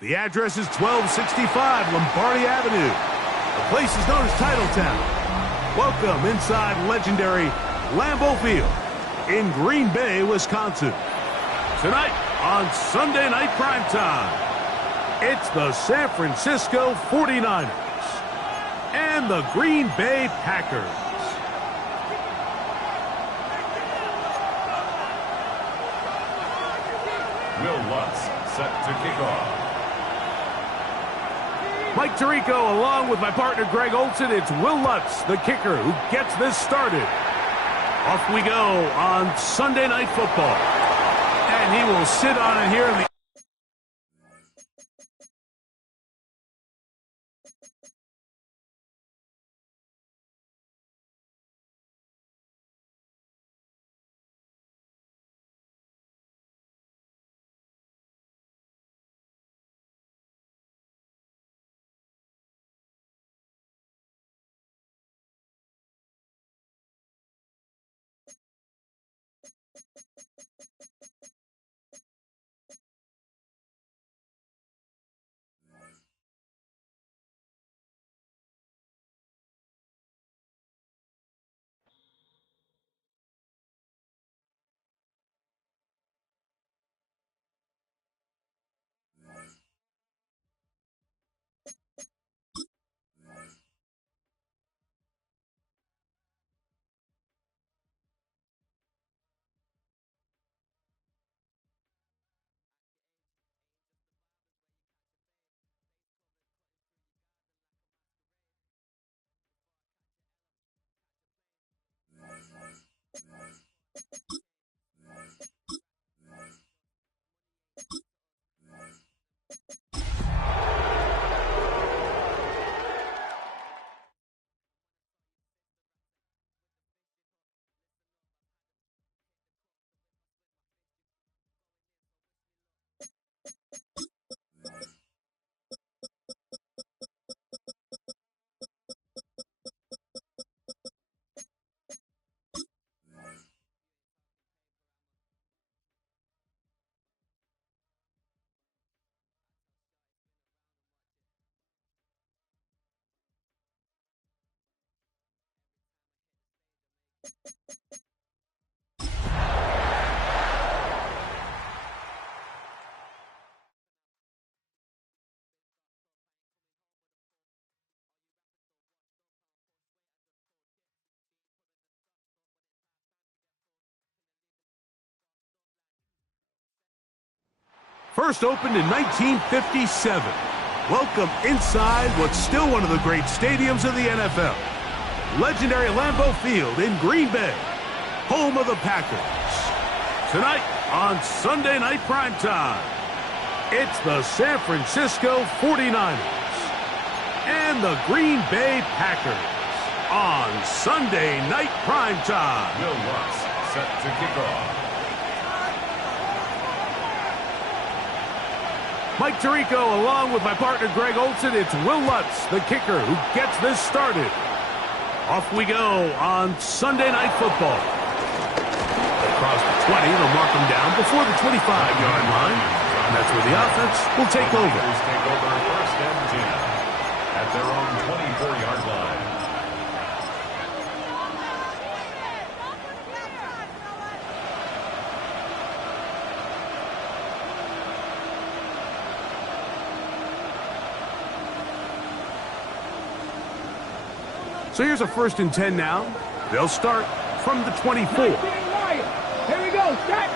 The address is 1265 Lombardi Avenue. The place is known as Titletown. Welcome inside legendary Lambeau Field in Green Bay, Wisconsin. Tonight on Sunday Night Primetime, it's the San Francisco 49ers and the Green Bay Packers. Will Lutz set to kick off. Mike Tirico along with my partner Greg Olson. It's Will Lutz, the kicker, who gets this started. Off we go on Sunday Night Football. And he will sit on it here in the first opened in 1957. Welcome inside what's still one of the great stadiums of the NFL. Legendary Lambeau Field in Green Bay, home of the Packers. Tonight on Sunday Night Primetime, it's the San Francisco 49ers and the Green Bay Packers on Sunday Night Primetime. Will Lutz set to kick off. Mike Tirico along with my partner Greg Olson. It's Will Lutz, the kicker, who gets this started. Off we go on Sunday Night Football. Across the 20, they'll mark them down before the 25-yard line. And that's where the offense will take over. Take over first and 10 at their own 24-yard line. So here's a 1st and 10 now. They'll start from the 24. Here we go, set.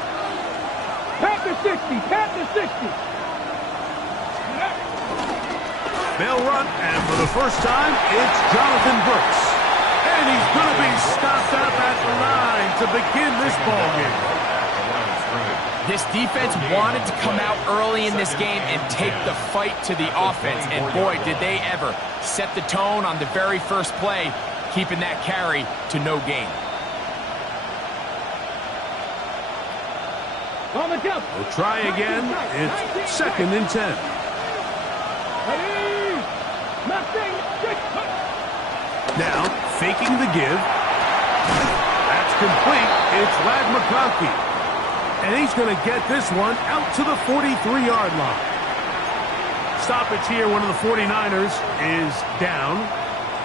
Tap the 60, tap the 60. They'll run, and for the first time, it's Jonathan Brooks. And he's going to be stopped up at the line to begin this ballgame. This defense wanted to come out early in this game and take the fight to the offense. And boy, did they ever set the tone on the very first play, keeping that carry to no gain. We'll try again. It's 2nd and 10. Now, faking the give. That's complete. It's Ladd McConkey. And he's going to get this one out to the 43-yard line. Stoppage here. One of the 49ers is down.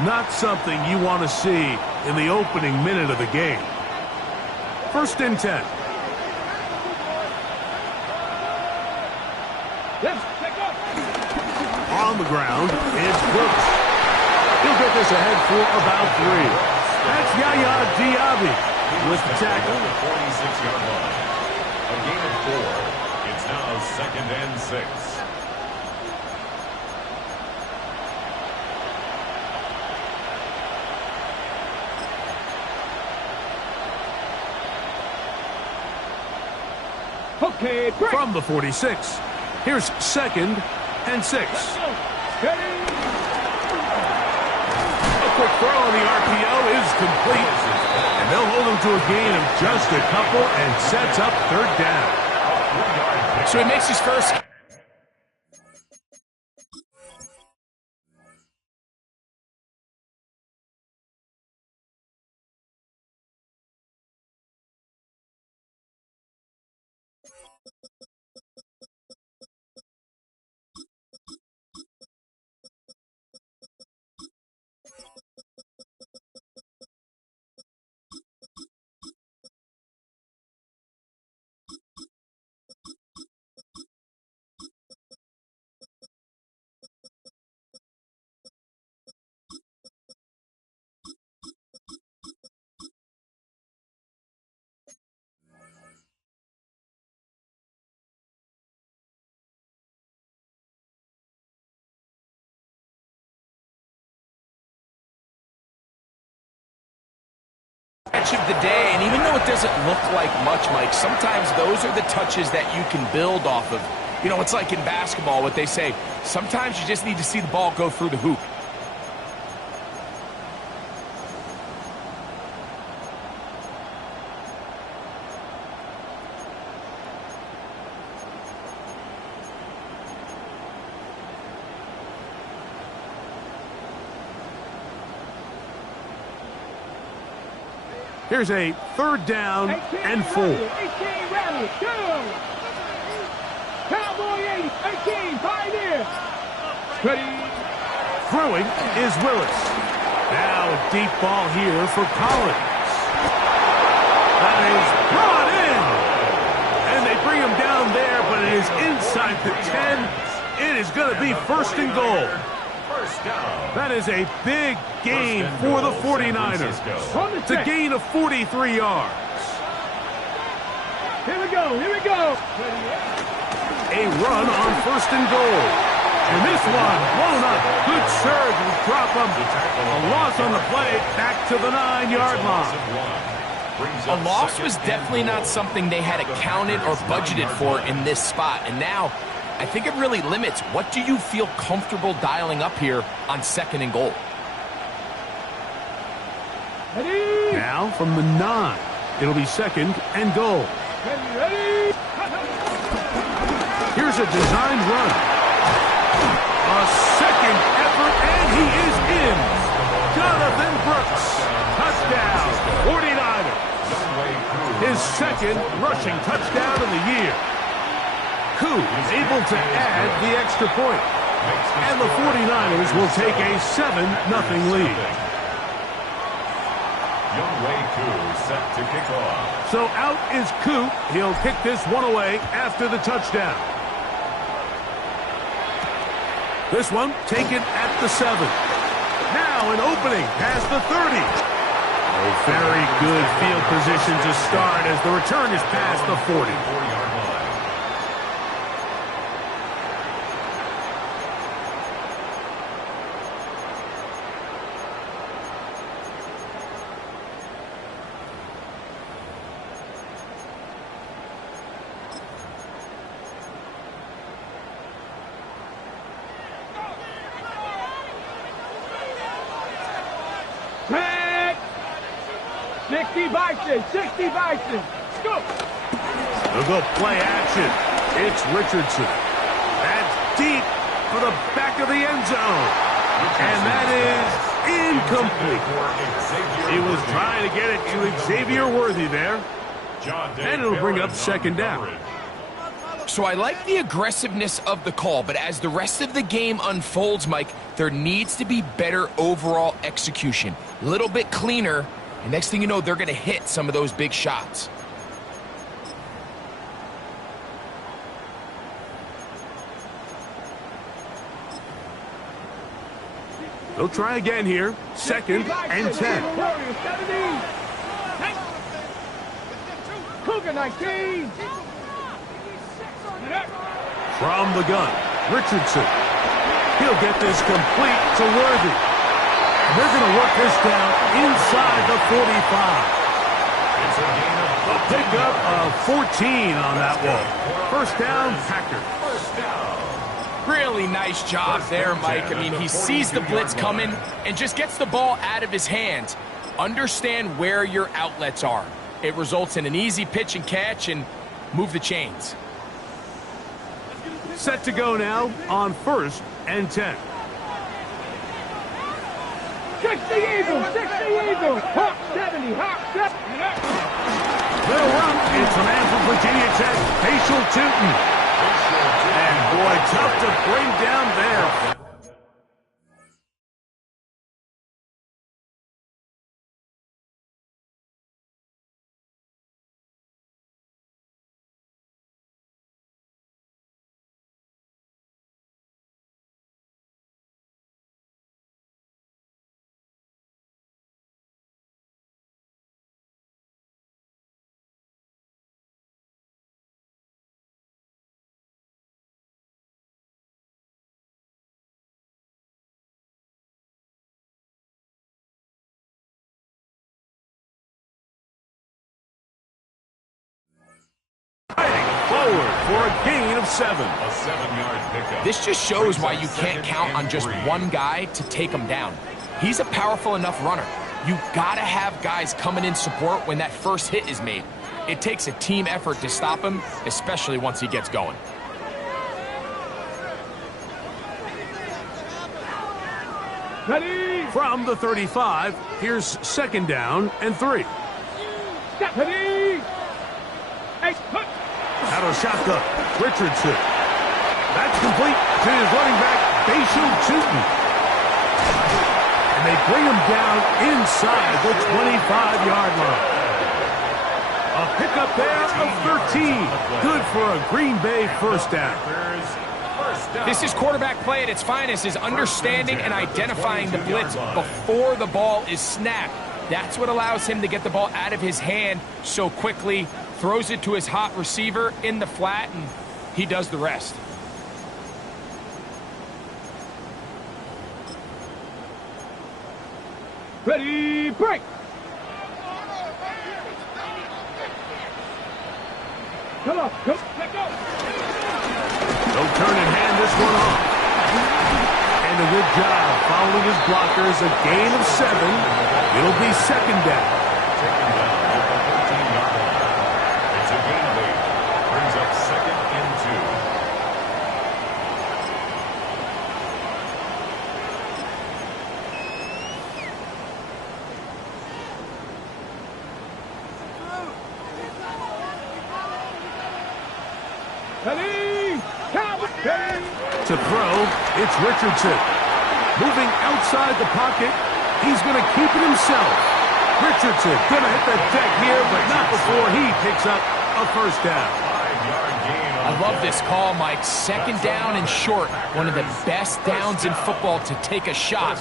Not something you want to see in the opening minute of the game. 1st and 10. On the ground, it's Brooks. He'll get this ahead for about 3. That's Yaya Diaby with the tackle. The 46-yard line. A gain of 4. It's now 2nd and 6. Okay, break. From the 46, here's 2nd and 6. Ready. A quick throw on the RPO is complete. And they'll hold him to a gain of just a couple and sets up 3rd down. So he makes his first. Catch of the day, and even though it doesn't look like much, Mike, sometimes those are the touches that you can build off of. You know, it's like in basketball, what they say, sometimes you just need to see the ball go through the hoop. Here's a 3rd down and 4. 18 rally, go! Cowboy 80, 18, pioneer. Ready. Throwing is Willis. Now a deep ball here for Collins. That is brought in. And they bring him down there, but it is inside the 10. It is going to be 1st and goal. That is a big gain for the 49ers. It's a gain of 43 yards. Here we go, here we go. A run on 1st and goal. And this one blown up. Good surge will drop him. A loss on the play back to the 9-yard line. A loss was definitely not something they had accounted or budgeted for in this spot. And now, I think it really limits what do you feel comfortable dialing up here on 2nd and goal. Ready. Now from the 9, it'll be 2nd and goal. Ready. Here's a designed run. A 2nd effort, and he is in. Jonathan Brooks, touchdown, 49ers. His 2nd rushing touchdown of the year. Koo able to add the extra point. And the 49ers will take a 7-0 lead. Set to kick off. So out is Koo. He'll kick this one away after the touchdown. This one taken at the 7. Now an opening past the 30. A very good field position to start as the return is past the 40. Back. 60 Bison, 60 Bison. Go. They'll go play action. It's Richardson. That's deep for the back of the end zone. And that is incomplete. He was trying to get it to Xavier Worthy there. And it'll bring up 2nd down. So I like the aggressiveness of the call, but as the rest of the game unfolds, Mike, there needs to be better overall execution. A little bit cleaner, and next thing you know, they're going to hit some of those big shots. They'll try again here. 2nd and 10. Cougar 19. From the gun, Richardson. He'll get this complete to Worthy. They're going to work this down inside the 45. A pickup of 14 on that one. First down, Packers. Really nice job there, Mike. I mean, he sees the blitz coming and just gets the ball out of his hands. Understand where your outlets are. It results in an easy pitch and catch and move the chains. Set to go now on 1st and 10. 60 Eagles, 60 Eagles. Hawk 70, Hawk 70. Little run. It's a man from Virginia Tech, Facial Tootin. And boy, tough to bring down there. Forward for a gain of 7. A 7-yard pickup. This just shows why you can't count on just one guy to take him down. He's a powerful enough runner. You gotta have guys coming in support when that first hit is made. It takes a team effort to stop him, especially once he gets going. Ready. From the 35, here's 2nd down and 3. Step. Ready. Hey, put. Out of shotgun, Richardson. That's complete to his running back, Facial Tootin. And they bring him down inside the 25-yard line. A pickup there of 13. Good for a Green Bay first down. This is quarterback play at its finest, is understanding and identifying the blitz before the ball is snapped. That's what allows him to get the ball out of his hand so quickly, throws it to his hot receiver in the flat, and he does the rest. Ready, break. Come on, go, let go. They'll turn and hand this one off. And a good job following his blockers. A gain of 7. It'll be 2nd down. Taken down at the 13-yard line. It's a gain of 8. Brings up 2nd and 2. Ready, Ready. To throw, it's Richardson. Moving outside the pocket, he's going to keep it himself. Richardson going to hit the deck here, but not before he picks up a first down. 5-yard gain on I love this call, Mike. 2nd down and short. One of the best downs in football to take a shot.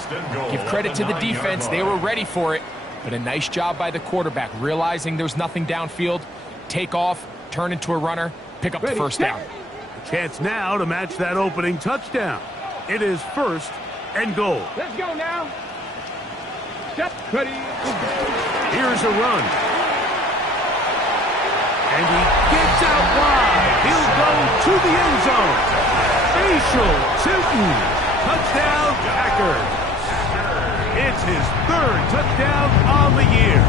Give credit to the defense. They were ready for it. But a nice job by the quarterback, realizing there's nothing downfield. Take off, turn into a runner, pick up the first down. A chance now to match that opening touchdown. It is 1st and goal. Let's go now. Step. Ready. Here's a run. And he gets out wide. He'll go to the end zone. Facial Tootin. Touchdown, Packers. It's his 3rd touchdown on the year.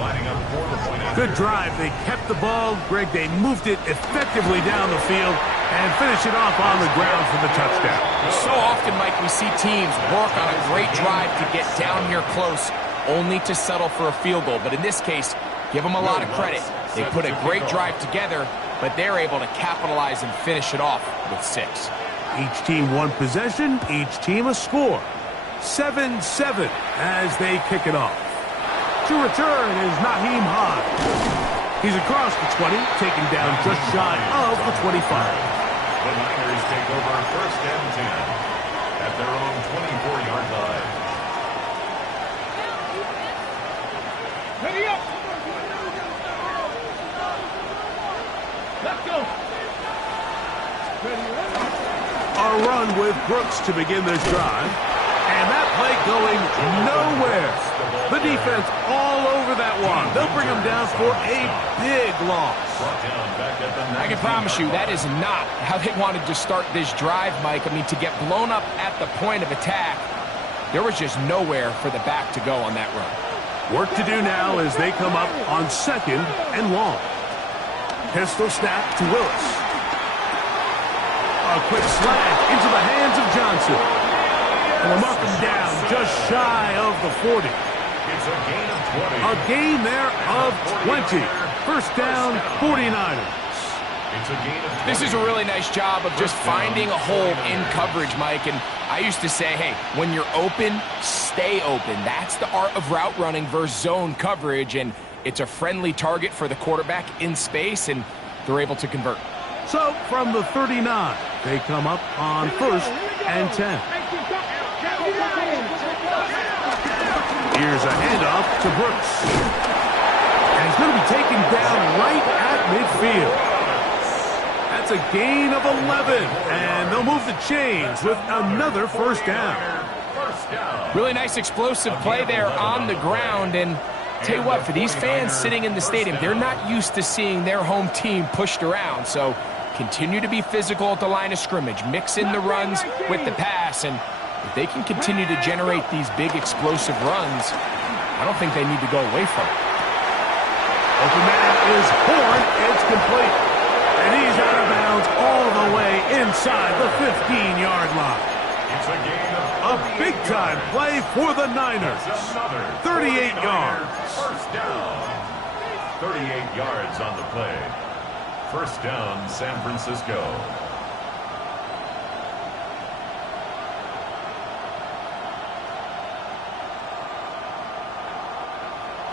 lining up for the point after. Good drive. They kept the ball. Greg, they moved it effectively down the field and finished it off on the ground for the touchdown. So often, Mike, we see teams work on a great drive to get down here close, only to settle for a field goal. But in this case, give them a lot of credit. They put a great drive together, but they're able to capitalize and finish it off with 6. Each team one possession, each team a score. 7-7 as they kick it off. To return is Naheem High. He's across the 20, taken down just shy of the 25. The Niners take over 1st and 10 at their own 24-yard line. Ready up. Let's go. Ready up. A run with Brooks to begin this drive. And that play going nowhere. The defense all over that one. They'll bring him down for a big loss. I can promise you that is not how they wanted to start this drive, Mike. I mean, to get blown up at the point of attack, there was just nowhere for the back to go on that run. Work to do now as they come up on 2nd and long. Pistol snap to Willis. A quick slant into the hands of Johnson. And we'll mark him down just shy of the 40. It's a gain of 20. A gain there of 20. 1st down, 49ers. It's a gain of 20. This is a really nice job of just finding a hole in coverage, Mike. And I used to say, hey, when you're open, stay open. That's the art of route running versus zone coverage. And it's a friendly target for the quarterback in space, and they're able to convert. So from the 39, they come up on 1st and 10. Here's a handoff to Brooks. And he's going to be taken down right at midfield. That's a gain of 11. And they'll move the chains with another 1st down. Really nice explosive play there on the ground. And tell you what, for these fans sitting in the stadium, they're not used to seeing their home team pushed around. So continue to be physical at the line of scrimmage. Mix in the runs with the pass. And if they can continue to generate these big explosive runs, I don't think they need to go away from it. Open man is Horn. It's complete. And he's out of bounds all the way inside the 15-yard line. It's a gain A of big-time play for the Niners. 38 yards. 1st down. 38 yards on the play. 1st down, San Francisco.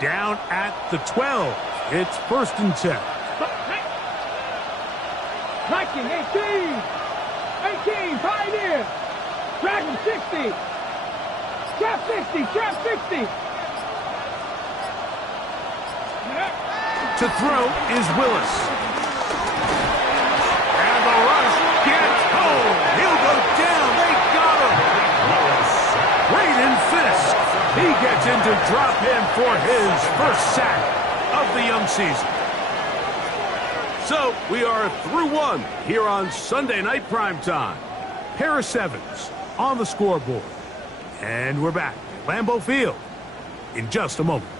Down at the 12. It's 1st and 10. Viking, 18. 18, Pioneer. Drag him, 60. Trap 60, trap 60. To throw is Willis. And the rush gets home. He'll go down. They got him. Braden Fisk. He gets in to drop him for his 1st sack of the young season. So we are through 1 here on Sunday Night Primetime. Harris Evans on the scoreboard. And we're back at Lambeau Field in just a moment.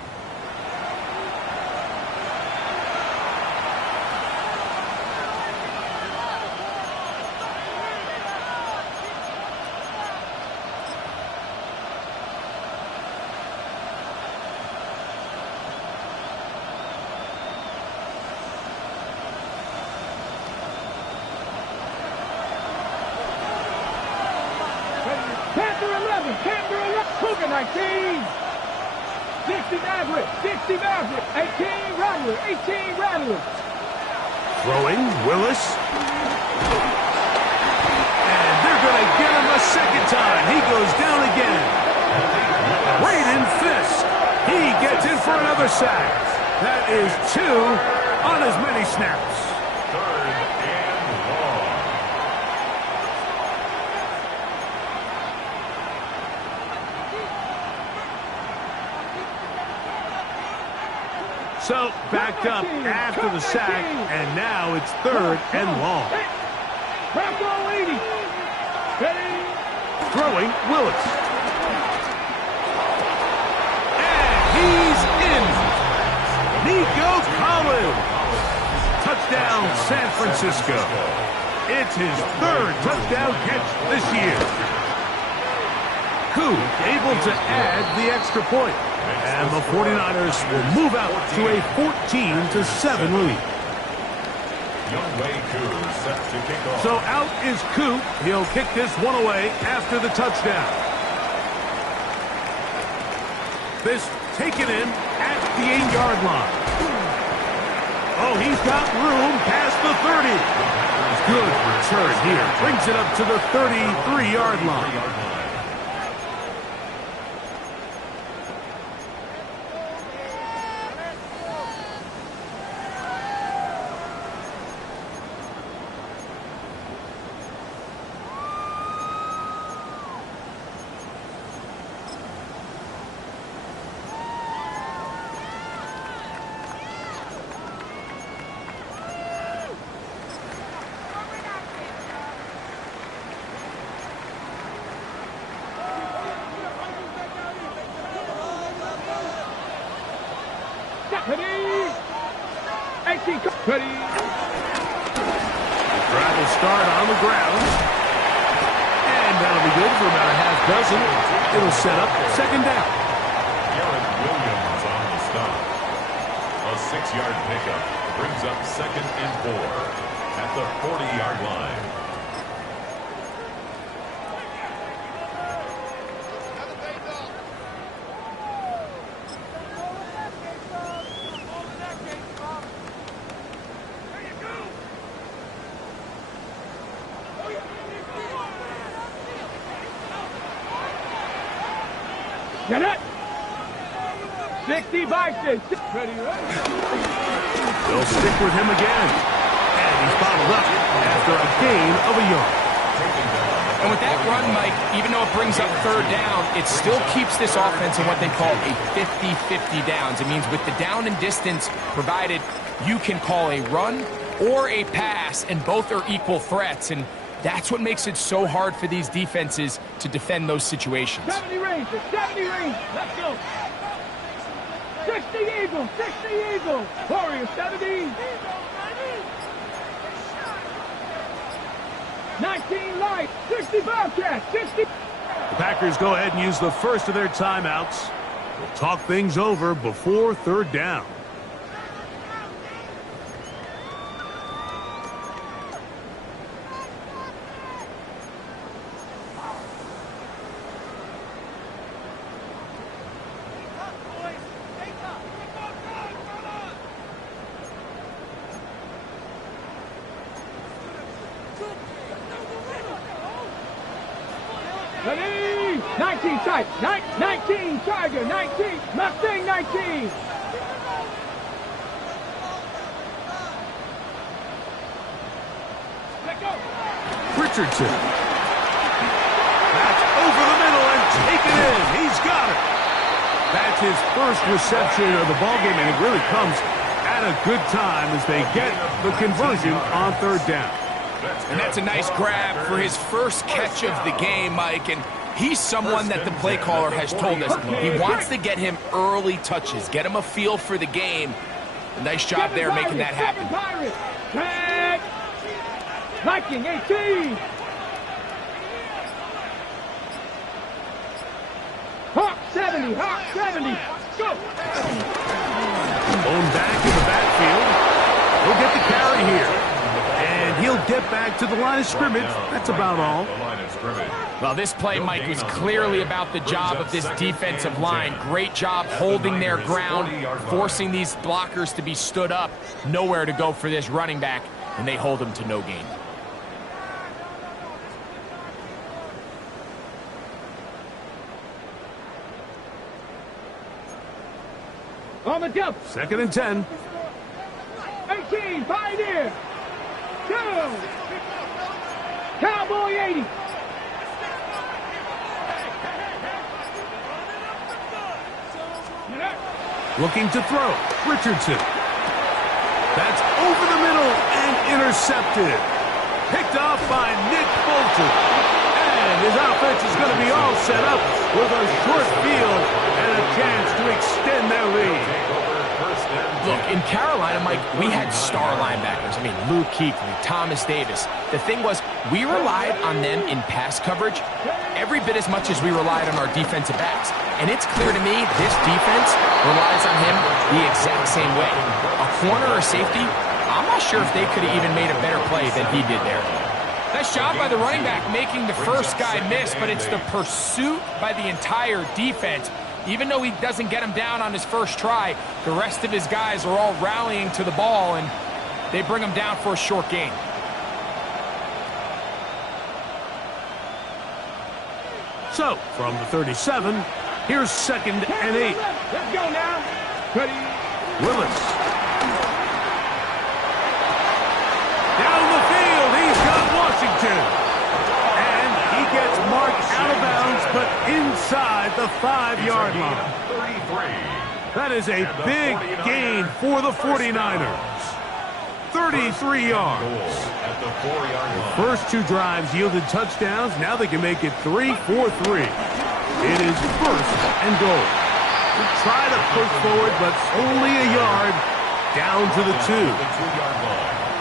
Panther 11, Cougar 19. 60 Maverick, 18 Rattler, 18 Rattler. Throwing, Willis. And they're going to get him a 2nd time. He goes down again. Braden Fisk. He gets in for another sack. That is 2 on as many snaps. 3rd and long. So backed up after the sack, and now it's 3rd and long. Bravo 80. Ready? Throwing, Willis. And he's in. Nico Collins. Touchdown, San Francisco. It's his 3rd touchdown catch this year. Koo able to add the extra point. And the 49ers will move out to a 14-7 lead. WK2 set to kick off. So out is Coop. He'll kick this one away after the touchdown. This taken in at the 8-yard line. Oh, he's got room past the 30. Good return here. Brings it up to the 33-yard line. Ready. The drive will start on the ground. And that'll be good for about a half dozen. It'll set up second down. Garrett Williams on the stop. A 6-yard pickup brings up 2nd and 4 at the 40-yard line. Get it! 60 Bison. Ready, They'll stick with him again. And he's bottled up after a gain of a yard. And with that run, Mike, even though it brings up third down, it still keeps this offense in what they call a 50-50 downs. It means with the down and distance provided, you can call a run or a pass, and both are equal threats. And that's what makes it so hard for these defenses to defend those situations. 70 range, 70 range. Let's go. 60 Eagles, 60 Eagles. Warriors, 70. 19 light, 60 Bobcats, 60. The Packers go ahead and use the first of their timeouts. We'll talk things over before third down. Ready? 19 tight. 19 Tiger. 19. Mustang 19. Let go. Richardson. That's over the middle and taken in. He's got it. That's his first reception of the ballgame, and it really comes at a good time as they get the conversion on third down. And that's a nice grab for his first catch of the game, Mike. And he's someone that the play caller has told us he wants to get him early touches, get him a feel for the game. A nice job there making that happen. Tag. Viking 18. Hawk 70. Hawk 70. Go. Going back in the backfield. He'll get the carry here. And he'll get back to the line of scrimmage. That's about all. Well, this play, Mike, was clearly about the job of this defensive line. Great job holding their ground, forcing these blockers to be stood up. Nowhere to go for this running back, and they hold him to no gain. On the jump. 2nd and 10. 18. Pioneer. 2. Cowboy 80. Looking to throw. Richardson. That's over the middle and intercepted. Picked off by Nick Bolton. And his offense is going to be all set up with a short field and a chance to extend their lead. Look, in Carolina, Mike, we had star linebackers. I mean, Luke Kuechly, Thomas Davis. The thing was, we relied on them in pass coverage every bit as much as we relied on our defensive backs. And it's clear to me this defense relies on him the exact same way. A corner or safety, I'm not not sure if they could have even made a better play than he did there. Nice job by the running back making the first guy miss, but it's the pursuit by the entire defense. Even though he doesn't get him down on his first try, the rest of his guys are all rallying to the ball, and they bring him down for a short gain. So, from the 37, here's 2nd and 8. Let's go now. Ready? Willis. Down the field, he's got Washington. And he gets marked out of bounds, but inside the 5-yard line. That is a big gain for the 49ers. 33 yards. At the 4-yard line. First 2 drives yielded touchdowns. Now they can make it 3-4-3. It is 1st and goal. To try to push forward, but only a yard down to the 2.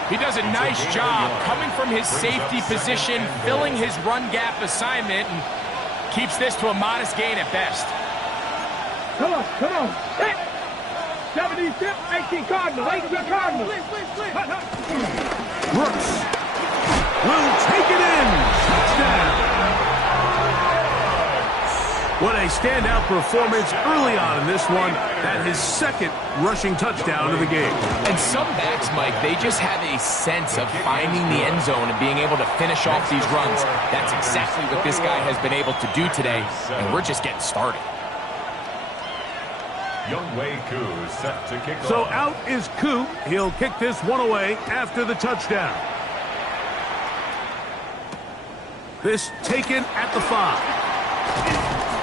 He does a nice job coming from his safety position, filling his run gap assignment, and keeps this to a modest gain at best. Come on, come on. 75, 18 Cardinals, 18 Cardinals. Brooks will take it in. Touchdown. What a standout performance early on in this one. That his 2nd rushing touchdown of the game. And some backs, Mike, they just have a sense of finding the end zone and being able to finish off these runs. That's exactly what this guy has been able to do today, and we're just getting started. WK2 set to kick So off. out is Koo. He'll kick this one away after the touchdown. This taken at the 5.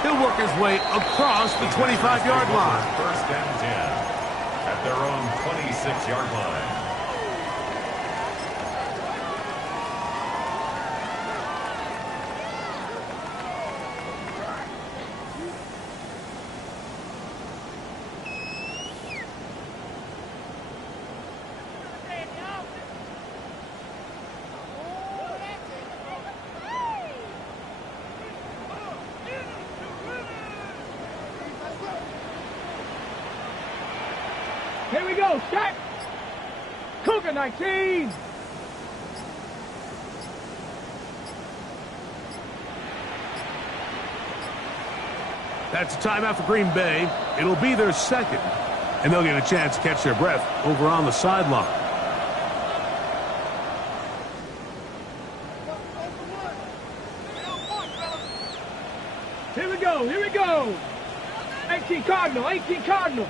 He'll work his way across the 25-yard line. 1st and 10 at their own 26-yard line. Here we go, Shaq. Cougar 19. That's a timeout for Green Bay. It'll be their 2nd, and they'll get a chance to catch their breath over on the sideline. Here we go, here we go. 18 Cardinal, 18 Cardinal.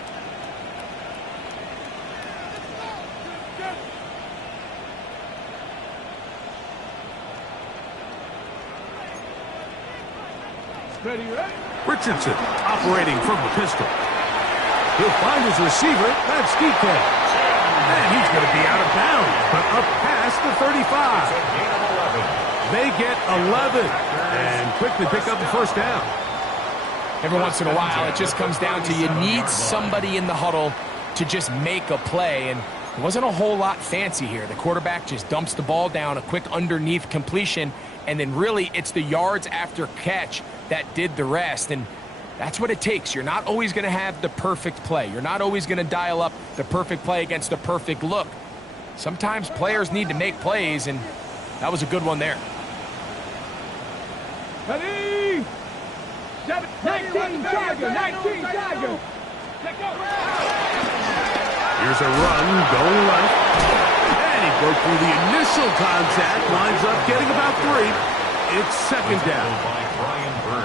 Ready, ready? Richardson operating from the pistol. He'll find his receiver. That's DK. And he's going to be out of bounds, but up past the 35. They get 11 and quickly pick up the 1st down. Every once in a while, it just comes down to you need somebody in the huddle to just make a play, and it wasn't a whole lot fancy here. The quarterback just dumps the ball down, a quick underneath completion, and then really it's the yards after catch that did the rest, and that's what it takes. You're not always going to have the perfect play. You're not always going to dial up the perfect play against the perfect look. Sometimes players need to make plays, and that was a good one there. Ready? 19 Tiger, 19 Tiger. Here's a run, going left. And he broke through the initial contact, winds up getting about 3. It's 2nd down.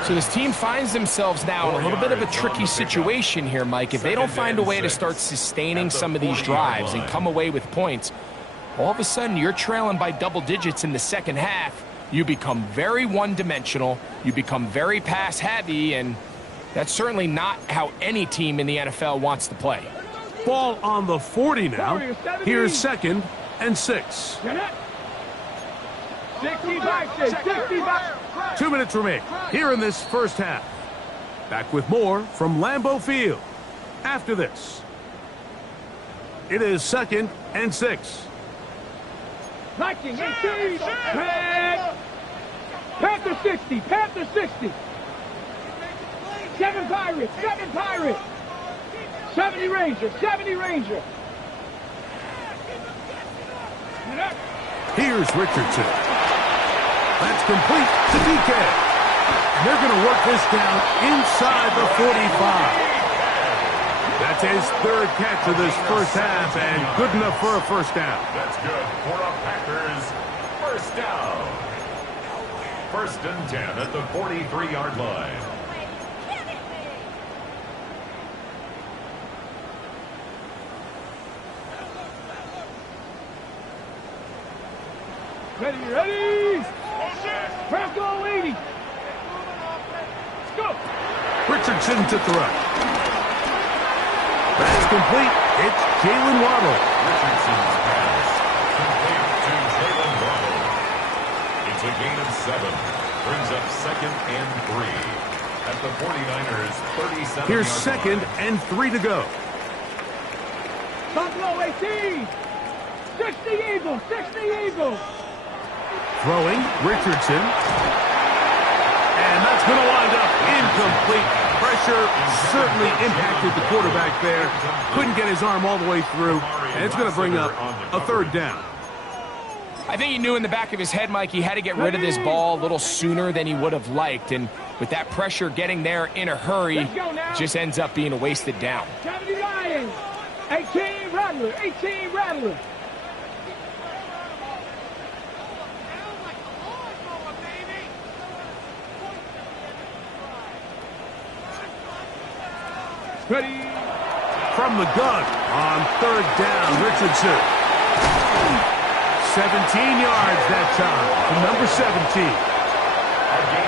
So this team finds themselves now in a little bit of a tricky situation here, Mike. If they don't find a way to start sustaining some of these drives and come away with points, all of a sudden you're trailing by double digits in the 2nd half. You become very one-dimensional, you become very pass-heavy, and that's certainly not how any team in the NFL wants to play. Ball on the 40 now. Here's 2nd and 6. 65. 2 minutes remain here in this 1st half. Back with more from Lambeau Field after this. It is 2nd and 6. 19, 18. Panther 60, Panther 60. 7 Pirates, 7 Pirates. 70 Ranger, 70 Ranger. Here's Richardson. That's complete to DK. They're going to work this down inside the 45. That's his third catch of this first half, and good enough for a first down. That's good for a Packers first down. 1st and 10 at the 43-yard line. Ready. Press go 80. Let's go. Richardson to throw. That's complete. It's Jalen Waddle. Richardson's pass complete to Jalen Waddle. It's a gain of 7. Brings up 2nd and 3 at the 49ers 37. Here's 2nd and 3 to go. Buffalo 18. 60 Eagles. 60 Eagles. Throwing, Richardson. And that's going to wind up incomplete. Pressure certainly impacted the quarterback there. Couldn't get his arm all the way through. And it's going to bring up a 3rd down. I think he knew in the back of his head, Mike, he had to get rid of this ball a little sooner than he would have liked. And with that pressure getting there in a hurry, it just ends up being a wasted down. 70 Lions. 18 Rattler. 18 Rattler. Ready. From the gun on 3rd down, Richardson. 17 yards that time from number 17.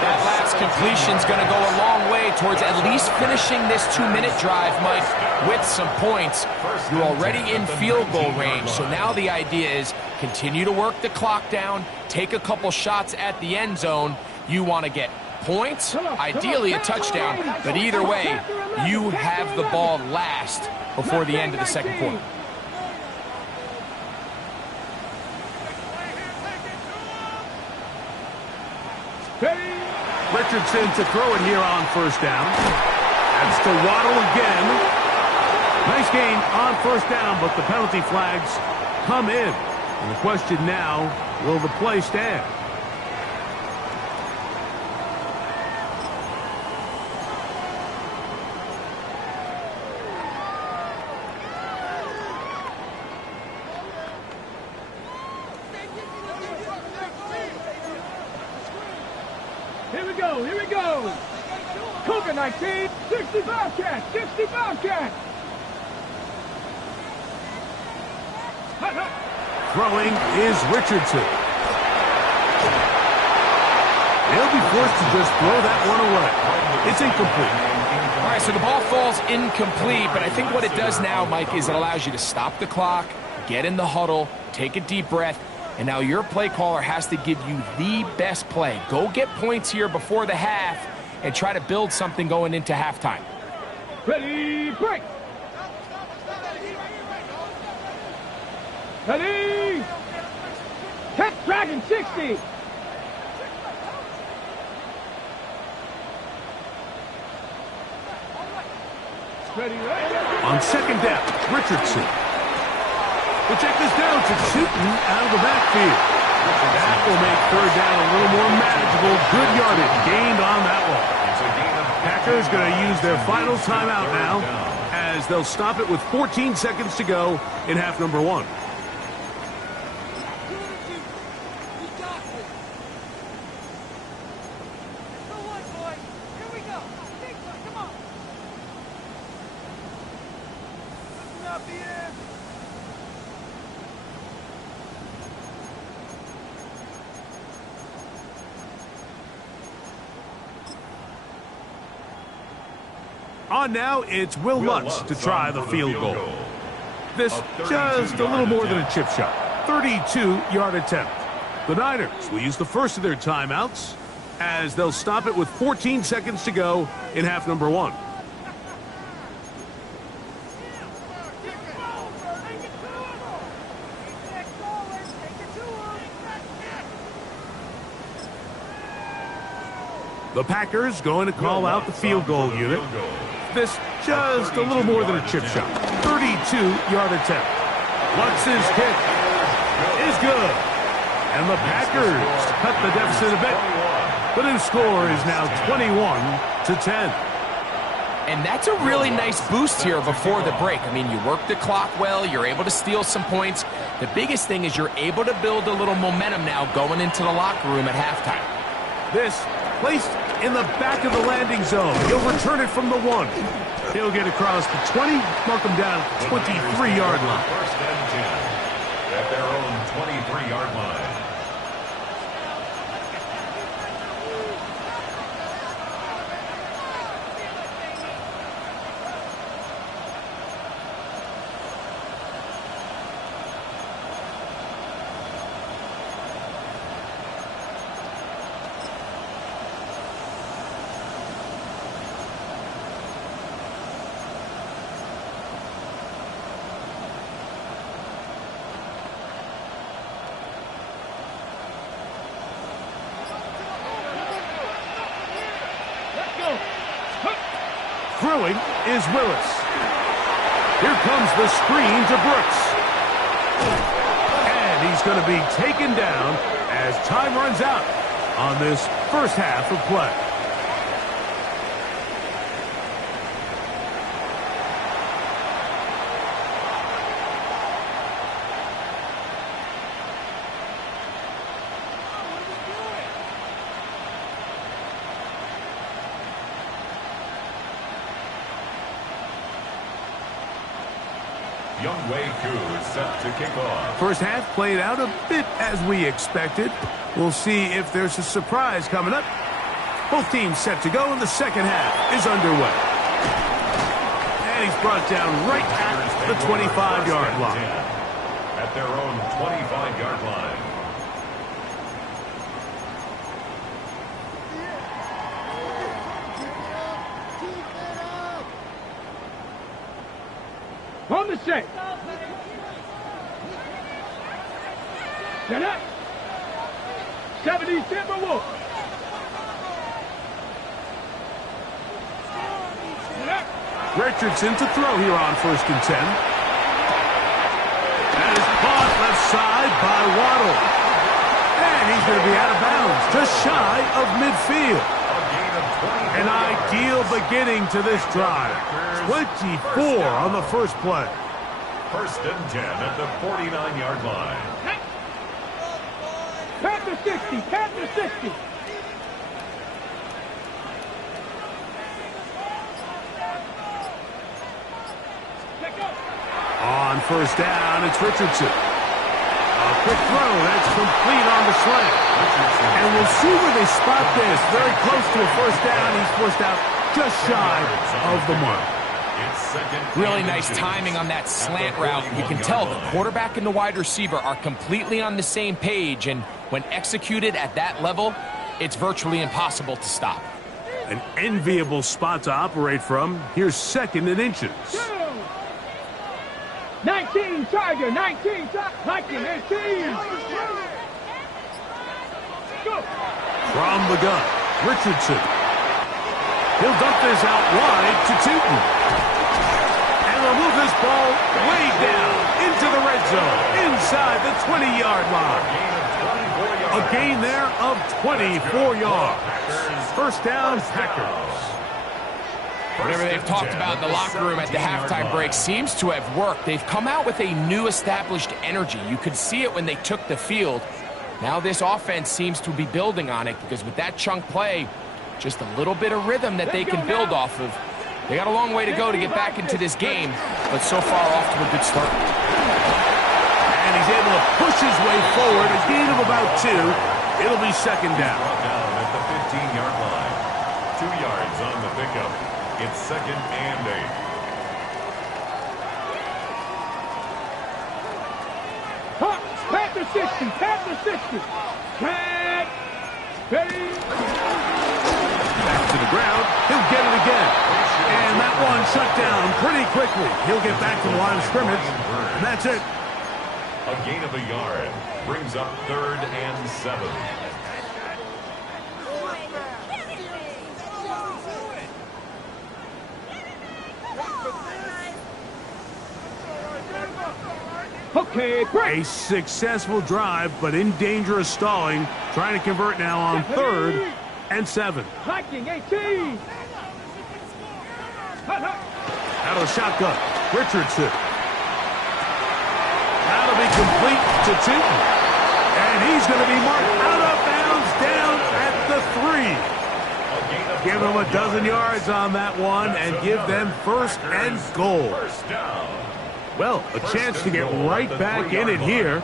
That last completion's going to go a long way towards at least finishing this 2-minute drive, Mike, with some points. You're already in field goal range, so now the idea is continue to work the clock down, take a couple shots at the end zone. You want to get points, ideally a touchdown, but either way, you have the ball last before the end of the 2nd quarter. Richardson to throw it here on 1st down. That's to Waddle again. Nice gain on 1st down, but the penalty flags come in. And the question now, will the play stand? Here we go. Cougar 19, 65 catch, 65 catch. Throwing is Richardson. He'll be forced to just throw that one away. It's incomplete. All right, so the ball falls incomplete, but I think what it does now, Mike, is it allows you to stop the clock, get in the huddle, take a deep breath, and now your play caller has to give you the best play. Go get points here before the half and try to build something going into halftime. Ready, break. Ready. Catch Dragon 60. Ready. On 2nd down, Richardson. The check is down to shooting out of the backfield. That will make 3rd down a little more manageable. Good yardage gained on that one. Packers going to use their final timeout now as they'll stop it with 14 seconds to go in half number 1. On now, it's Will Lutz to try the field goal. This just a little more than a chip shot. 32-yard attempt. The Niners will use the first of their timeouts as they'll stop it with 14 seconds to go in half number 1. The Packers going to call out the field goal unit. This just a little more than a chip shot. 32-yard attempt. Lutz's kick is good. And the Packers cut the deficit a bit. The new score is now 21-10. And that's a really nice boost here before the break. I mean, you work the clock well, you're able to steal some points. The biggest thing is you're able to build a little momentum now going into the locker room at halftime. This placed in the back of the landing zone. He'll return it from the 1. He'll get across the 20, mark him down at the 23-yard line. First and 10 at their own 23-yard line. Throwing is Willis. Here comes the screen to Brooks. And he's going to be taken down as time runs out on this first half of play. WK2 is set to kick off. First half played out a bit as we expected. We'll see if there's a surprise coming up. Both teams set to go, and the second half is underway. And he's brought down right at the 25-yard line. At their own 25-yard line. On the set. Set up. 70 Timberwolves. Set up. Richardson to throw here on 1st and 10. That is caught left side by Waddle. And he's going to be out of bounds, just shy of midfield. An ideal beginning to this drive. 24 on the first play. First and 10 at the 49-yard line. Panther 60, Panther 60. On first down, it's Richardson. A quick throw, that's complete on the slant. And we'll see where they spot this. Very close to a first down. He's forced out just shy of the mark. Really nice timing on that slant route. You can tell the quarterback and the wide receiver are completely on the same page, and when executed at that level, it's virtually impossible to stop. An enviable spot to operate from. Here's 2nd and inches. 19 Tiger, 19 Tiger, 19, 18. Go. From the gun, Richardson. He'll dump this out wide to Tootin. And will move this ball way down into the red zone, inside the 20-yard line. A gain there of 24 yards. First down, Packers. Whatever they've talked about in the locker room at the halftime break seems to have worked. They've come out with a new established energy. You could see it when they took the field. Now this offense seems to be building on it, because with that chunk play, just a little bit of rhythm that they can build off of. They got a long way to go to get back into this game, but so far off to a good start. And he's able to push his way forward, a gain of about 2. It'll be second down. Down at the 15-yard line. 2 yards on the pickup. It's 2nd and 8. Panther 60, Panther 60. Tag. Ready. Back to the ground. He'll get it again. And that one shut down pretty quickly. He'll get back to the line of scrimmage. And that's it. A gain of a yard brings up 3rd and 7. Okay, break. A successful drive, but in danger of stalling. Trying to convert now on 3rd and 7. Viking 18. Out of the shotgun, Richardson. That'll be complete to Tootin. And he's going to be marked out of bounds down at the 3. Give them a dozen yards on that one and give them 1st and goal. Well, a chance to get right back in it here.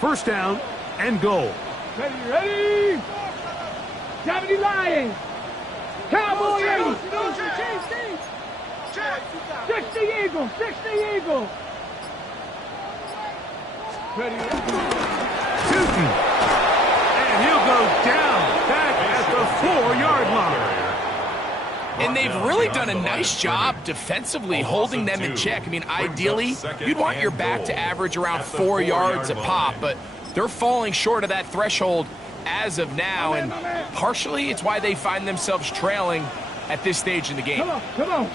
1st down and goal. Ready? 70 Lions. Cowboy 80. 60 Eagles. 60 Eagles. Ready? Tootin. And he'll go down back at the 4-yard line. And they've really done a nice job defensively holding them in check. I mean, ideally, you'd want your back to average around 4 yards a pop, but they're falling short of that threshold as of now, and partially it's why they find themselves trailing at this stage in the game. Come on, come on.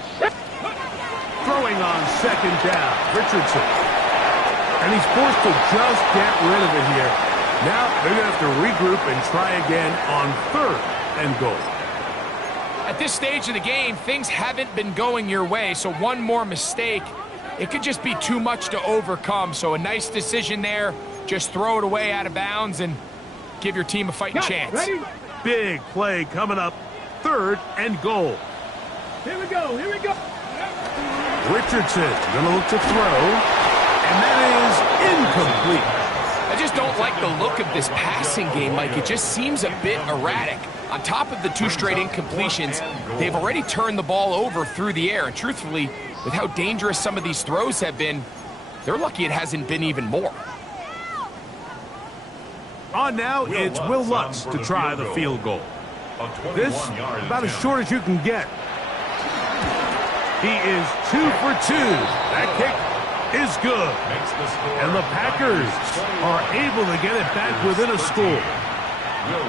Throwing on 2nd down, Richardson. And he's forced to just get rid of it here. Now they're going to have to regroup and try again on 3rd and goal. At this stage of the game, things haven't been going your way, so one more mistake, it could just be too much to overcome. So a nice decision there. Just throw it away out of bounds and give your team a fighting chance. Ready? Big play coming up. 3rd and goal. Here we go. Here we go. Richardson going to look to throw. And that is incomplete. I just don't like the look of this passing game, Mike. It just seems a bit erratic. On top of the 2 straight incompletions, they've already turned the ball over through the air. And truthfully, with how dangerous some of these throws have been, they're lucky it hasn't been even more. On now, it's Will Lutz to try the field goal. This, about as short as you can get. He is 2 for 2. That kick is good. And the Packers are able to get it back within a score.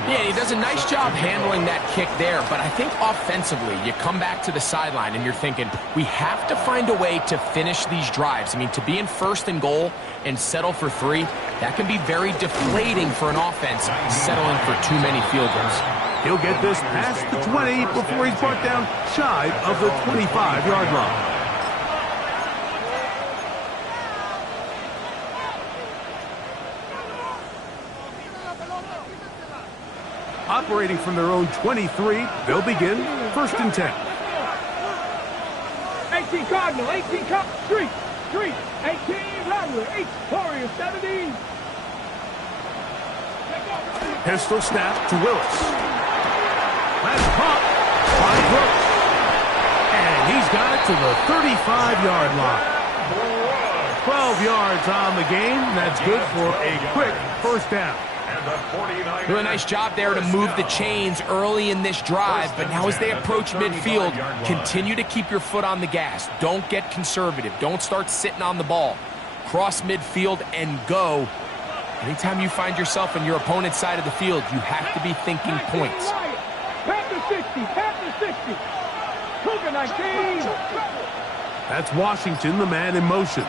Yeah, he does a nice job handling that kick there, but I think offensively, you come back to the sideline and you're thinking, we have to find a way to finish these drives. I mean, to be in 1st and goal and settle for 3, that can be very deflating for an offense, settling for too many field goals. He'll get this past the 20 before he's brought down shy of the 25-yard line. Operating from their own 23, they'll begin 1st and 10. 18 Cardinal, 18 Cardinal, 3, 18 Rattler, 8 Warrior, 17. Pistol snap to Willis. That's caught by Brooks. And he's got it to the 35-yard line. 12 yards on the game. That's good for a quick 1st down. Do a nice job there to move the chains early in this drive, but now as they approach midfield, continue to keep your foot on the gas. Don't get conservative. Don't start sitting on the ball. Cross midfield and go. Anytime you find yourself on your opponent's side of the field, you have to be thinking points. Panther 60, Panther 60. Cougar 19. That's Washington, the man in motion.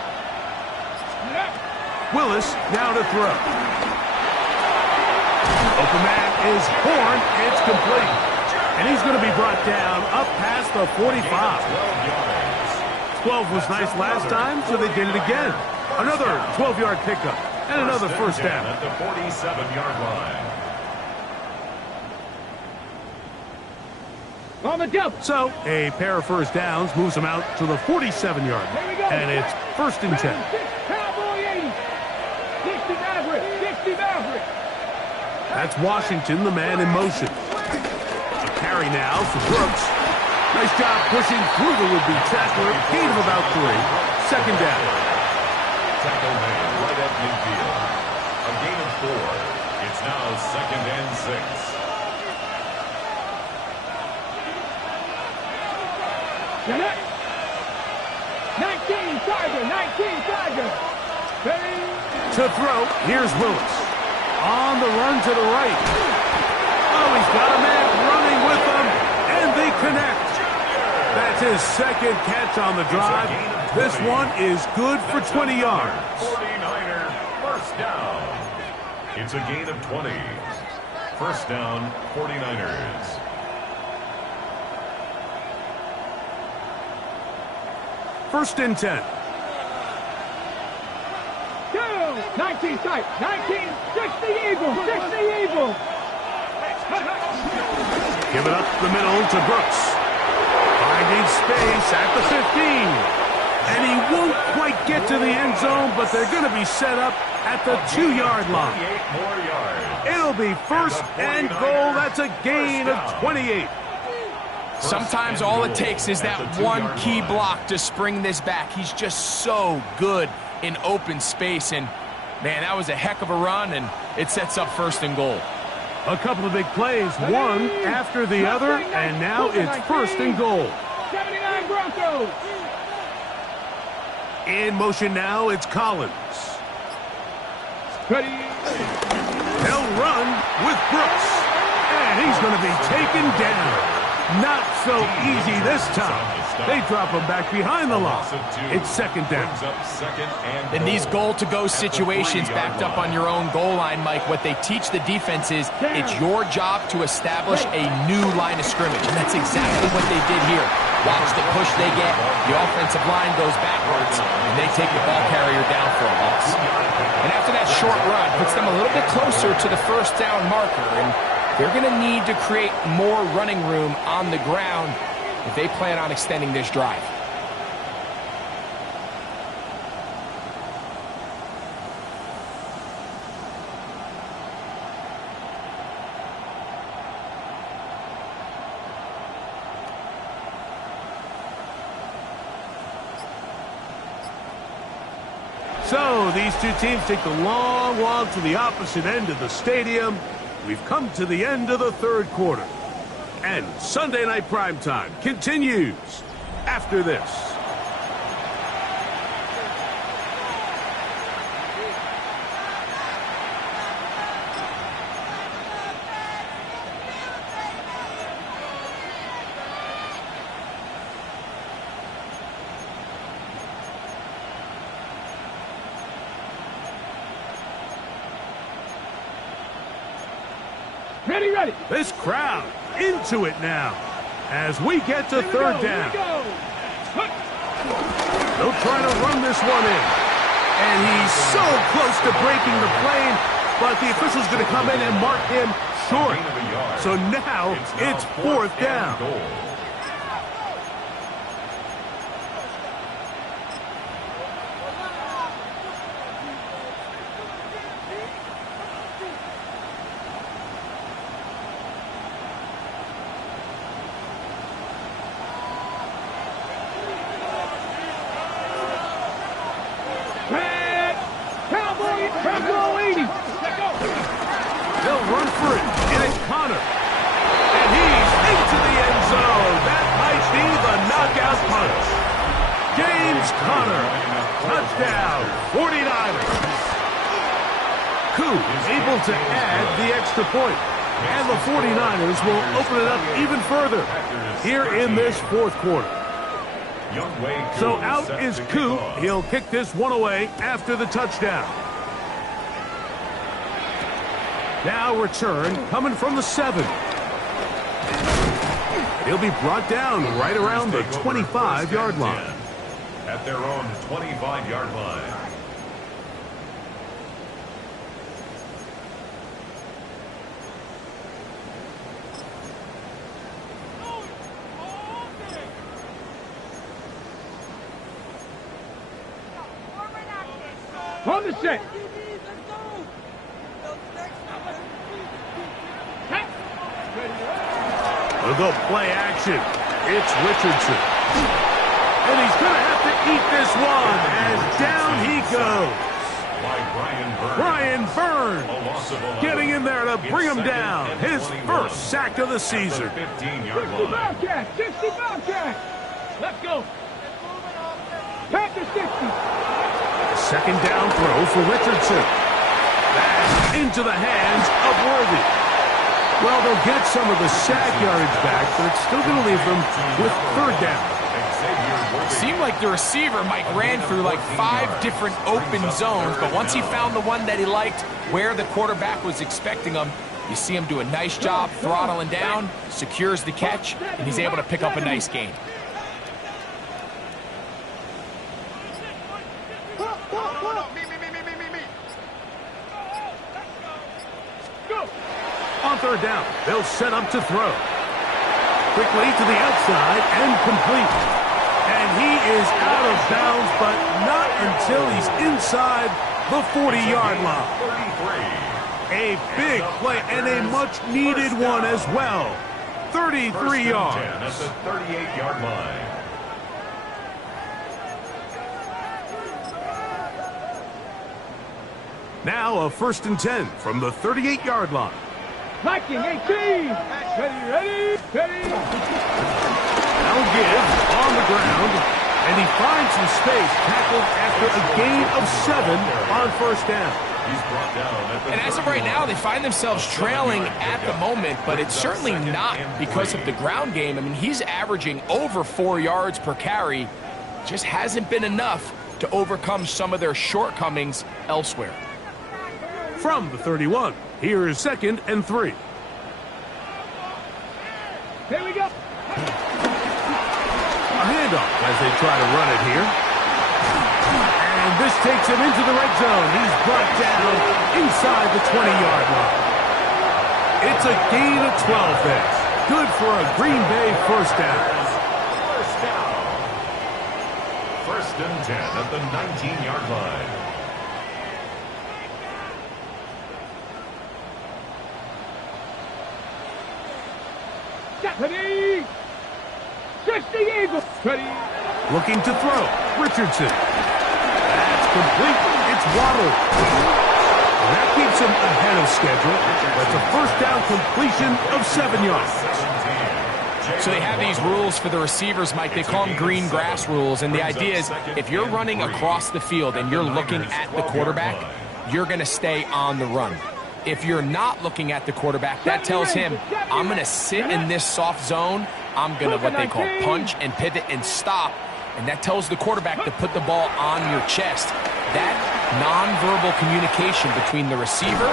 Willis now to throw. Open man is Horn. It's complete. And he's going to be brought down up past the 45. 12 was nice last time, so they did it again. Another 12-yard pickup and another 1st down. At the 47-yard line. On the double. So a pair of 1st downs moves them out to the 47-yard line. And it's 1st and 10. Cowboy 80. 60 Maverick. 60 Maverick. That's Washington, the man in motion. A carry now for Brooks. Nice job pushing through the would-be tackler. Gain of about 3. 2nd down. Tackle made right at midfield. A gain of 4. It's now 2nd and 6. Jeanette. 19 Tiger. 19 Tiger. Ready? To throw, here's Willis. On the run to the right. Oh, he's got a man running with them, and they connect. That's his second catch on the drive. This one is good for 20 yards. 49er first down. It's a gain of 20. First down, 49ers. First and 10. 19 tight. 19. 60 Eagles. 60 Eagles. Give it up the middle to Brooks. Finding space at the 15. And he won't quite get to the end zone, but they're going to be set up at the 2-yard line. It'll be first and goal. That's a gain of 28. Sometimes all it takes is that one key block to spring this back. He's just so good in open space. And, man, that was a heck of a run, and it sets up first and goal. A couple of big plays, one after the other, and now it's first and goal. 79 Broncos. In motion now, it's Collins. Ready. They'll run with Brooks. And he's going to be taken down. Not so easy this time. They drop him back behind the line. It's second down. In these goal-to-go situations backed up on your own goal line, Mike, what they teach the defense is it's your job to establish a new line of scrimmage. And that's exactly what they did here. Watch the push they get. The offensive line goes backwards, and they take the ball carrier down for a loss. And after that short run, puts them a little bit closer to the first down marker, and they're going to need to create more running room on the ground if they plan on extending this drive. So these two teams take the long walk to the opposite end of the stadium. We've come to the end of the third quarter. And Sunday Night Primetime continues after this. Ready. This crowd into it now as we get to third down. They'll try to run this one in. And he's so close to breaking the plane, but the official's going to come in and mark him short. So now it's fourth down. Bravo 80. They'll run for it. And it's Connor. And he's into the end zone. That might be the knockout punch. James Conner. Touchdown. 49ers. Koo able to add the extra point. And the 49ers will open it up even further here in this fourth quarter. So out is Koo. He'll kick this one away after the touchdown. Now return coming from the 7. He'll be brought down right around the 25-yard line. At their own 25-yard line. On the set. We'll go play action. It's Richardson. And he's going to have to eat this one as down he goes. Brian Burns getting in there to bring him down. His first sack of the season. 60 Bobcat. 60 Bobcat. Let's go. Packers 60. Second down throw for Richardson. That's into the hands of Worthy. Well, they'll get some of the sack yardage back, but it's still going to leave them with third down. Seemed like the receiver, Mike, ran through like 5 different open zones, but once he found the one that he liked, where the quarterback was expecting him, you see him do a nice job throttling down, secures the catch, and he's able to pick up a nice gain. On third down, they'll set up to throw. Quickly to the outside and complete. And he is out of bounds, but not until he's inside the 40-yard line. A big play and a much-needed one as well. 33 yards. At the 38-yard line. Now a 1st and 10 from the 38-yard line. Liking 18. Ready. Now give on the ground, and he finds some space, tackled after a gain of 7 on 1st down. He's brought down at the And as of right now, they find themselves trailing at the moment, but it's certainly not because of the ground game. I mean, he's averaging over 4 yards per carry. Just hasn't been enough to overcome some of their shortcomings elsewhere. From the 31, here is 2nd and 3. Here we go. A handoff as they try to run it here. And this takes him into the red zone. He's brought down inside the 20-yard line. It's a gain of 12 there. Good for a Green Bay 1st down. 1st and 10 at the 19-yard line. Ready. 60 Eagles. Ready. Looking to throw. Richardson. That's complete. It's Waddle. That keeps him ahead of schedule. That's a 1st down completion of 7 yards. So they have these rules for the receivers, Mike. They call them green grass rules. And the idea is if you're running across the field and you're looking at the quarterback, you're going to stay on the run. If you're not looking at the quarterback, that tells him, I'm going to sit in this soft zone. I'm going to what they call punch and pivot and stop. And that tells the quarterback to put the ball on your chest. That nonverbal communication between the receiver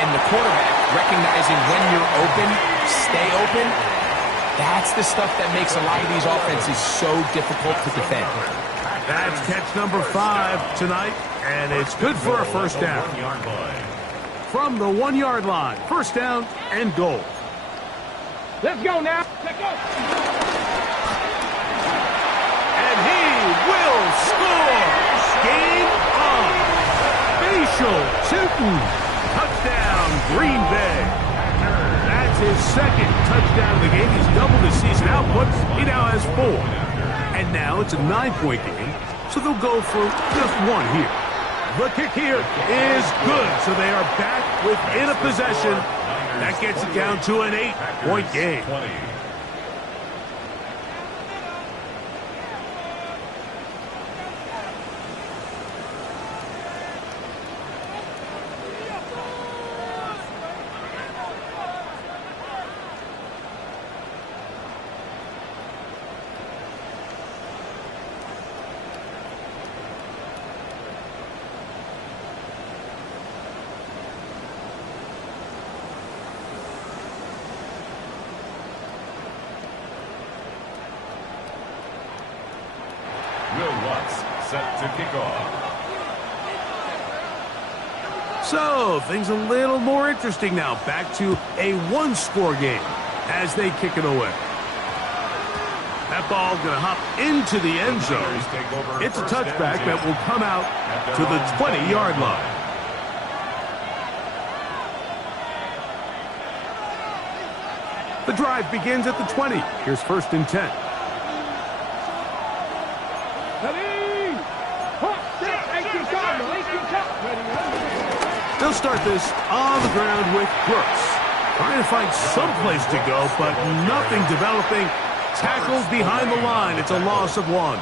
and the quarterback, recognizing when you're open, stay open, that's the stuff that makes a lot of these offenses so difficult to defend. That's catch number 5 tonight, and it's good for a 1st down. From the 1-yard line, 1st down and goal. Let's go now. Let's go. And he will score. Game on. Facial Tootin. Touchdown, Green Bay. That's his 2nd touchdown of the game. He's doubled his season output. He now has 4. And now it's a 9-point game, so they'll go for just 1 here. The kick here is good, so they are back within a possession. That gets it down to an 8-point game. Set to kick off. So, things a little more interesting now. Back to a 1-score game as they kick it away. That ball going to hop into the end zone. It's a touchback that will come out to the 20-yard line. The drive begins at the 20. Here's 1st and 10. They'll start this on the ground with Brooks. Trying to find some place to go, but nothing developing. Tackled behind the line. It's a loss of 1.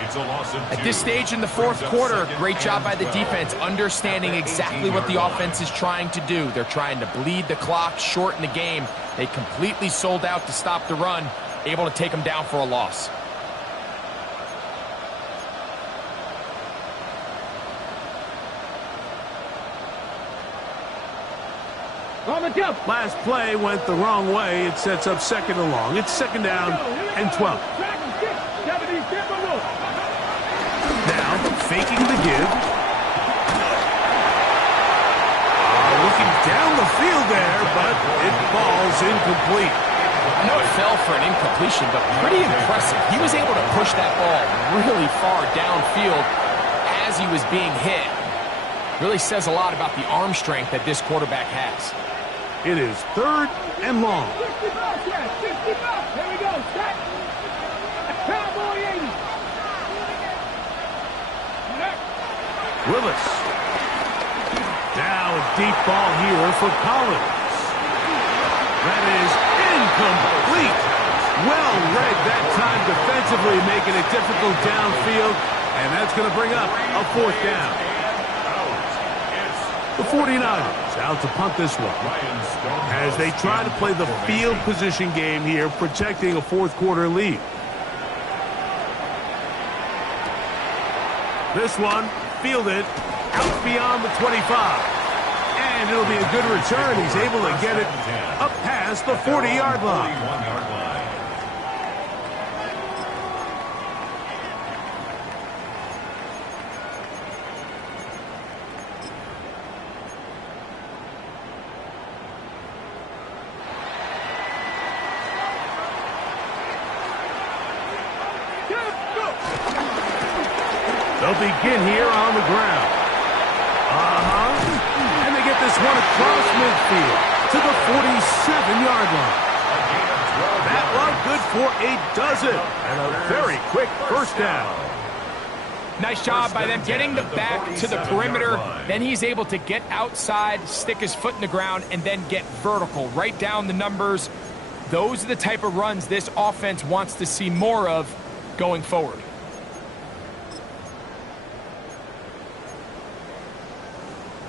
It's a loss of 2. At this stage in the 4th quarter, great job by the defense, understanding exactly what the offense is trying to do. They're trying to bleed the clock, shorten the game. They completely sold out to stop the run, able to take them down for a loss. On the jump. Last play went the wrong way. It sets up second and long. It's second down and 12. Now, faking the give. Looking down the field there, but it falls incomplete. I know it fell for an incompletion, but pretty impressive. He was able to push that ball really far downfield as he was being hit. Really says a lot about the arm strength that this quarterback has. It is third and long. 60 bucks, yeah, 60 bucks. Here we go, set. Cowboy 80. Willis. Now a deep ball here for Collins. That is incomplete. Well read that time defensively, making it difficult downfield, and that's going to bring up a fourth down. The 49ers out to punt this one as they try to play the field position game here, protecting a fourth quarter lead. This one fielded out beyond the 25. And it'll be a good return. He's able to get it up past the 40-yard line. They'll begin here on the ground. And they get this one across midfield to the 47-yard line. That one good for a dozen and a very quick first down. Nice job by them getting the back to the perimeter. Then he's able to get outside, stick his foot in the ground, and then get vertical. Right down the numbers. Those are the type of runs this offense wants to see more of going forward.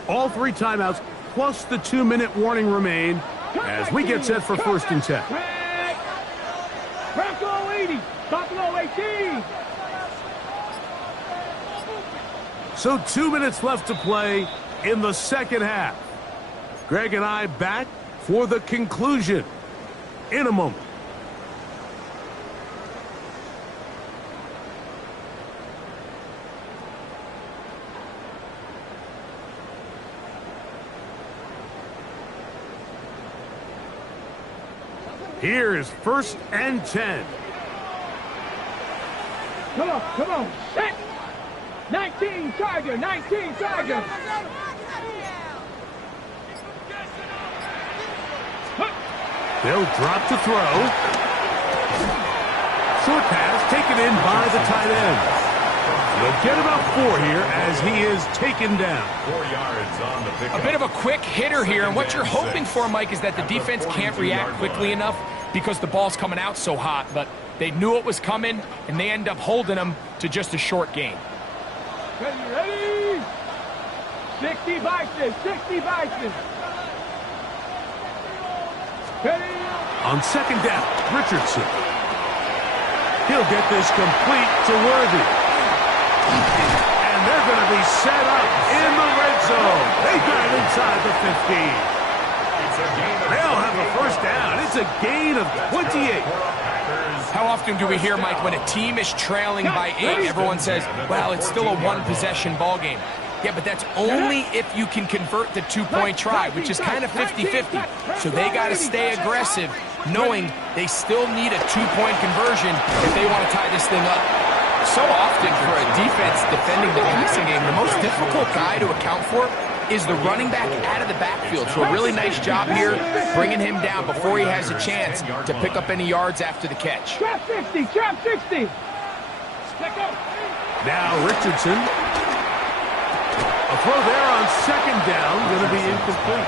All three timeouts plus the 2-minute warning remain as we get set for first and 10. Bronco 80, Buffalo 18. So 2 minutes left to play in the second half. Greg and I back for the conclusion in a moment. Here is first and 10. Come on, set. 19 Tiger, 19 Tiger. They'll drop to throw. Short pass taken in by the tight end. They'll get about 4 here as he is taken down. 4 yards on the pickup. A bit of a quick hitter here, and what you're hoping for, Mike, is that the defense can't react quickly enough because the ball's coming out so hot, but they knew it was coming, and they end up holding them to just a short gain. Ready? 60 Bison, 60 Bison. Ready? On second down, Richardson. He'll get this complete to Worthy. And they're going to be set up in the red zone. They got it inside the 15. They'll have a first down. It's a gain of 28. How often do we hear, Mike, when a team is trailing by 8, everyone says, well, it's still a one-possession ball game. Yeah, but that's only if you can convert the two-point try, which is kind of 50-50. So they got to stay aggressive, knowing they still need a two-point conversion if they want to tie this thing up. So often for a defense defending the passing game, the most difficult guy to account for is the running back out of the backfield. So a really nice job here bringing him down before he has a chance to pick up any yards after the catch. Trap 60, trap 60. Now Richardson. A throw there on second down, going to be incomplete.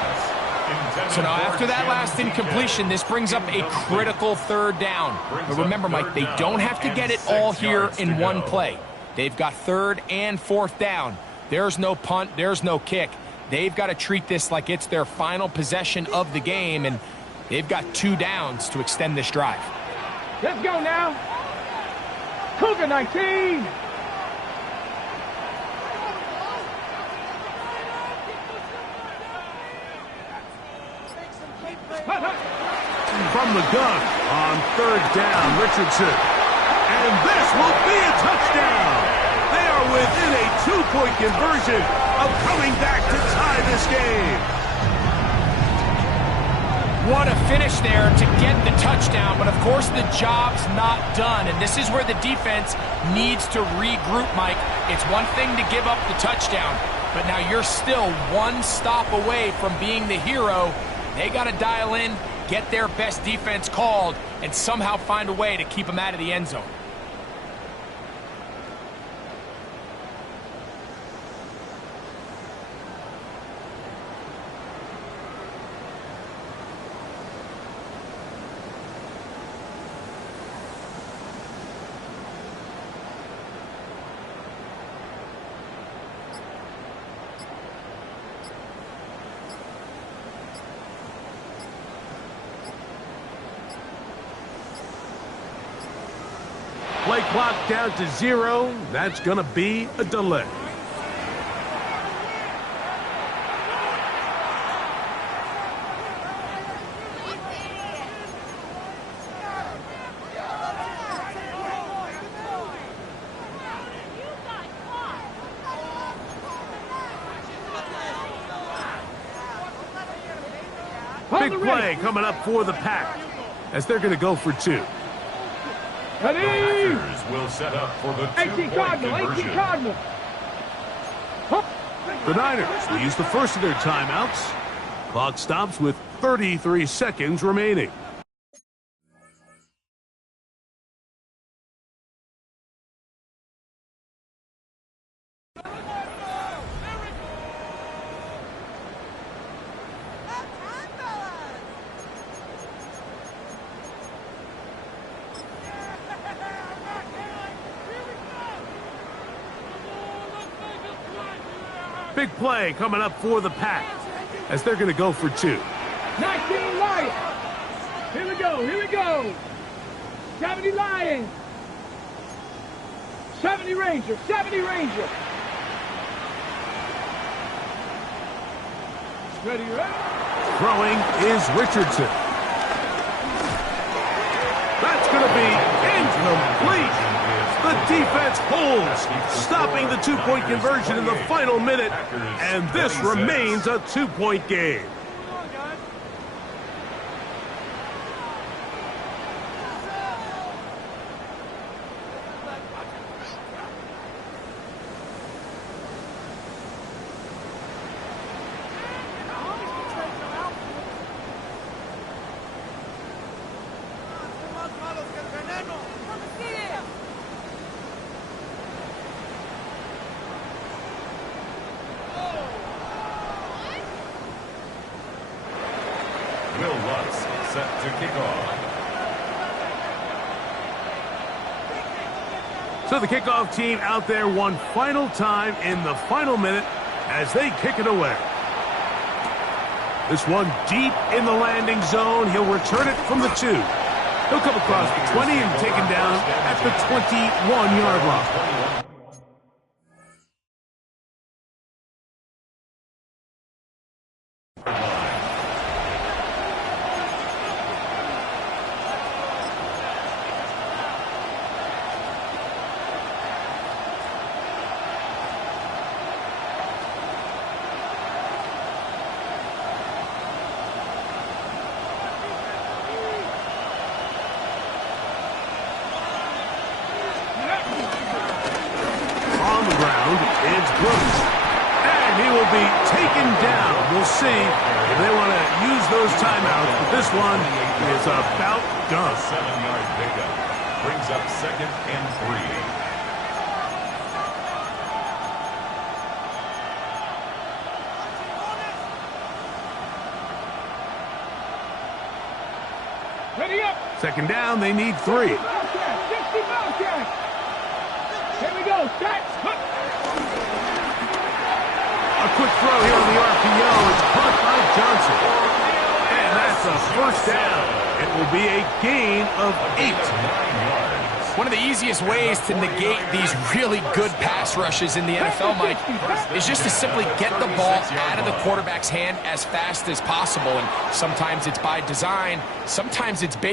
So now after that last incompletion, this brings up a critical third down. But remember, Mike, they don't have to get it all here in one play. They've got third and fourth down. There's no punt, there's no kick. They've got to treat this like it's their final possession of the game, and they've got 2 downs to extend this drive. Let's go now. Cougar 19. From the gun on third down, Richardson. And this will be a touchdown. They are within a 2-point conversion of coming back to tie this game. What a finish there to get the touchdown, but of course the job's not done, and this is where the defense needs to regroup, Mike. It's one thing to give up the touchdown, but now you're still one stop away from being the hero. They got to dial in, get their best defense called, and somehow find a way to keep them out of the end zone. Play clock down to 0. That's going to be a delay. Big play coming up for the Pack as they're going to go for 2. The Packers will set up for the 2-point conversion. The Niners will use the first of their timeouts. Clock stops with 33 seconds remaining. Big play coming up for the Pack as they're going to go for 2. 19 Lions. Here we go. Here we go. 70 Lions. 70 Rangers. 70 Rangers. Ready, ready? Throwing is Richardson. That's going to be incomplete. The defense holds, stopping the 2-point conversion in the final minute, and this remains a 2-point game. Set to kick off. So the kickoff team out there one final time in the final minute as they kick it away. This one deep in the landing zone. He'll return it from the 2. He'll come across the 20 and taken down at the 21-yard line. And he will be taken down. We'll see if they want to use those timeouts, but this one is about done. 7-yard pickup brings up 2nd and 3. Ready up. 2nd down, they need 3. 60 Bobcats. Here we go. Set. A quick throw here on the RPO. It's caught by Johnson. And that's a first down. It will be a gain of 8. 9 yards. One of the easiest ways to negate these really good pass rushes in the NFL, Mike, is just to simply get the ball out of the quarterback's hand as fast as possible. And sometimes it's by design, sometimes it's based